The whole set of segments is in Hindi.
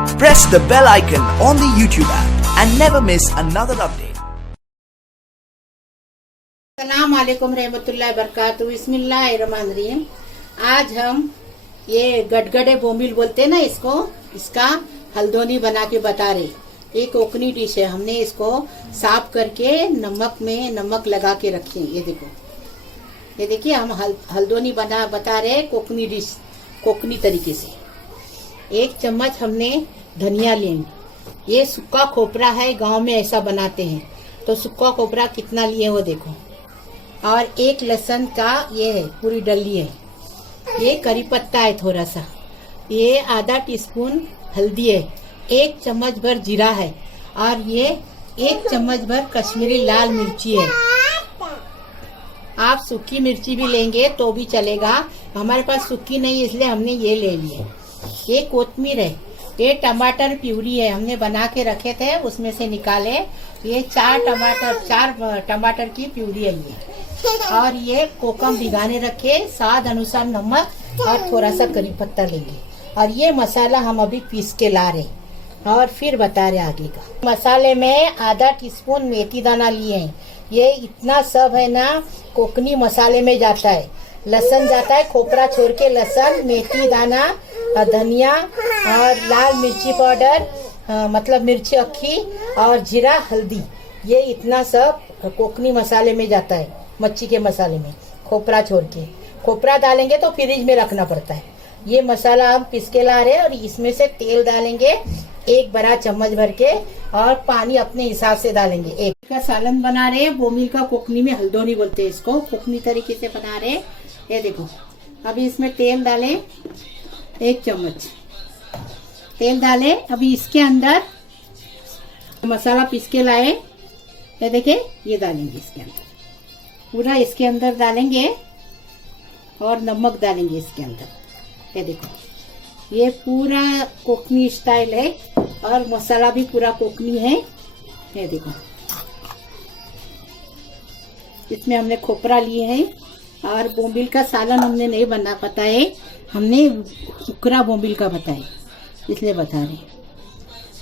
Press the bell icon on the YouTube app and never miss another update. अस्सलाम वालेकुम रहमतुल्लाहि बरकातहू। बिस्मिल्लाहिर्रहमानिर्रहीम। आज हम ये गडगडे बोमिल बोलते हैं ना इसको, इसका हल्दोनी बना के बता रहे। एक कोकनी डिश है, हमने इसको साफ करके नमक लगा के रखे। ये देखो, ये देखिए हम हल्दोनी बता रहे कोकनी डिश, कोकनी तरीके से। 1 चम्मच हमने धनिया लेंगे। ये सूखा खोपरा है, गांव में ऐसा बनाते हैं। तो सूखा खोपरा कितना लिए वो देखो। और 1 लहसुन का ये है, पूरी डली है। ये करी पत्ता है थोड़ा सा। ये आधा टीस्पून हल्दी है। 1 चम्मच भर जीरा है। और ये 1 चम्मच भर कश्मीरी लाल मिर्ची है। आप सूखी मिर्ची भी लेंगे तो भी चलेगा, हमारे पास सूखी नहीं इसलिए हमने ये ले लिए। ये कोतमीर है। ये टमाटर प्यूरी है, हमने बना के रखे थे, उसमें से निकाले। ये 4 टमाटर की प्यूरी है ये। और ये कोकम भिगाने रखे, स्वाद अनुसार नमक और थोड़ा सा करी पत्ता लेंगे। और ये मसाला हम अभी पीस के ला रहे और फिर बता रहे आगे का। मसाले में आधा टीस्पून मेथी दाना लिए हैं। ये इतना सब है ना, कोकनी मसाले में जाता है। लहसुन जाता है, खोपरा छोड़ के लहसुन, मेथी दाना, धनिया और लाल मिर्ची पाउडर, मतलब मिर्ची अक्खी और जीरा, हल्दी। ये इतना सब कोकनी मसाले में जाता है, मच्छी के मसाले में। खोपरा छोड़ के, खोपरा डालेंगे तो फ्रिज में रखना पड़ता है। ये मसाला हम पीस के ला रहे हैं और इसमें से तेल डालेंगे 1 बड़ा चम्मच भर के, और पानी अपने हिसाब से डालेंगे। एक का सालन बना रहे हैं, बोमिल का कोकनी में हल्दोनी बोलते हैं इसको, कोकनी तरीके से बना रहे हैं। ये देखो, अभी इसमें तेल डालें, 1 चम्मच तेल डाले। अभी इसके अंदर मसाला पीस के लाए, ये देखे, ये डालेंगे इसके अंदर, पूरा इसके अंदर डालेंगे। और नमक डालेंगे इसके अंदर। ये देखो, ये पूरा कोकनी स्टाइल है और मसाला भी पूरा कोकनी है। ये देखो, इसमें हमने खोपरा लिए हैं। और बोम्बिल का सालन हमने नहीं पता है, हमने उकरा बोम्बिल का बताया, इसलिए बता रहे।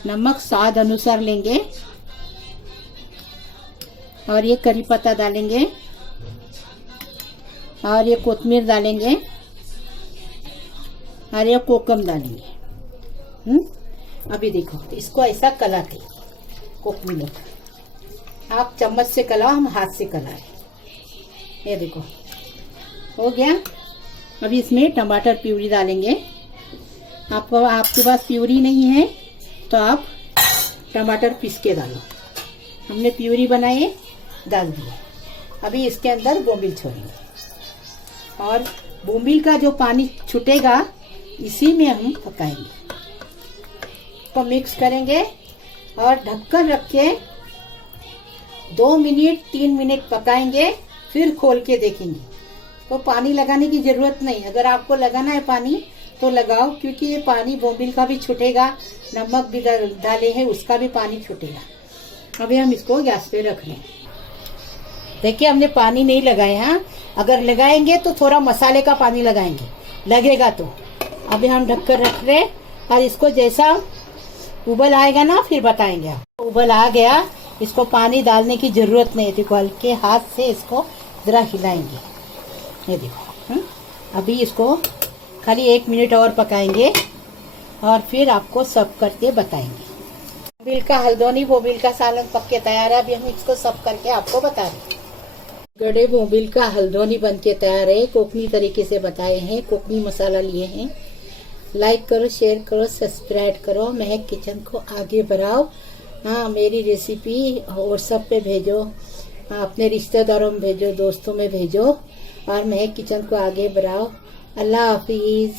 नमक स्वाद अनुसार लेंगे। और ये करी पत्ता डालेंगे और ये कोतमीर डालेंगे और ये कोकम डालेंगे। अभी देखो, इसको ऐसा कलाते कोकमी लोग। आप चम्मच से कलाओ, हम हाथ से कलाए। ये देखो, हो गया। अभी इसमें टमाटर प्यूरी डालेंगे। आपके पास प्यूरी नहीं है तो आप टमाटर पीस के डालो। हमने प्यूरी बनाई, डाल दिए। अभी इसके अंदर बोम्बिल छोड़ेंगे और बोम्बिल का जो पानी छूटेगा इसी में हम पकाएंगे। तो मिक्स करेंगे और ढक्कन रख के 2 मिनट 3 मिनट पकाएंगे, फिर खोल के देखेंगे। तो पानी लगाने की जरूरत नहीं, अगर आपको लगाना है पानी तो लगाओ, क्योंकि ये पानी बोम्बिल का भी छूटेगा, नमक भी डाले हैं उसका भी पानी छूटेगा। अभी हम इसको गैस पे रख लें। देखिए, हमने पानी नहीं लगाया। अगर लगाएंगे तो थोड़ा मसाले का पानी लगाएंगे, लगेगा तो। अभी हम ढककर रख रहे और इसको जैसा उबल आएगा ना फिर बताएंगे। उबल आ गया, इसको पानी डालने की जरूरत नहीं। देखो, हल्के हाथ से इसको जरा हिलाएंगे। ये देखो, अभी इसको खाली 1 मिनट और पकाएंगे और फिर आपको सर्व करके बताएंगे। बोम्बिल का हल्दोनी, बोम्बिल का सालन पक के तैयार है। अभी हम इसको सर्व करके आपको बता रहे। गडे बोम्बिल का हल्दोनी बन के तैयार है, कोकनी तरीके से बताए हैं, कोकनी मसाला लिए हैं। लाइक करो, शेयर करो, सब्सक्राइब करो, महक किचन को आगे बढ़ाओ। हाँ, मेरी रेसिपी व्हाट्सएप पे भेजो, अपने रिश्तेदारों में भेजो, दोस्तों में भेजो और महक किचन को आगे बढ़ाओ। अल्लाह हाफिज।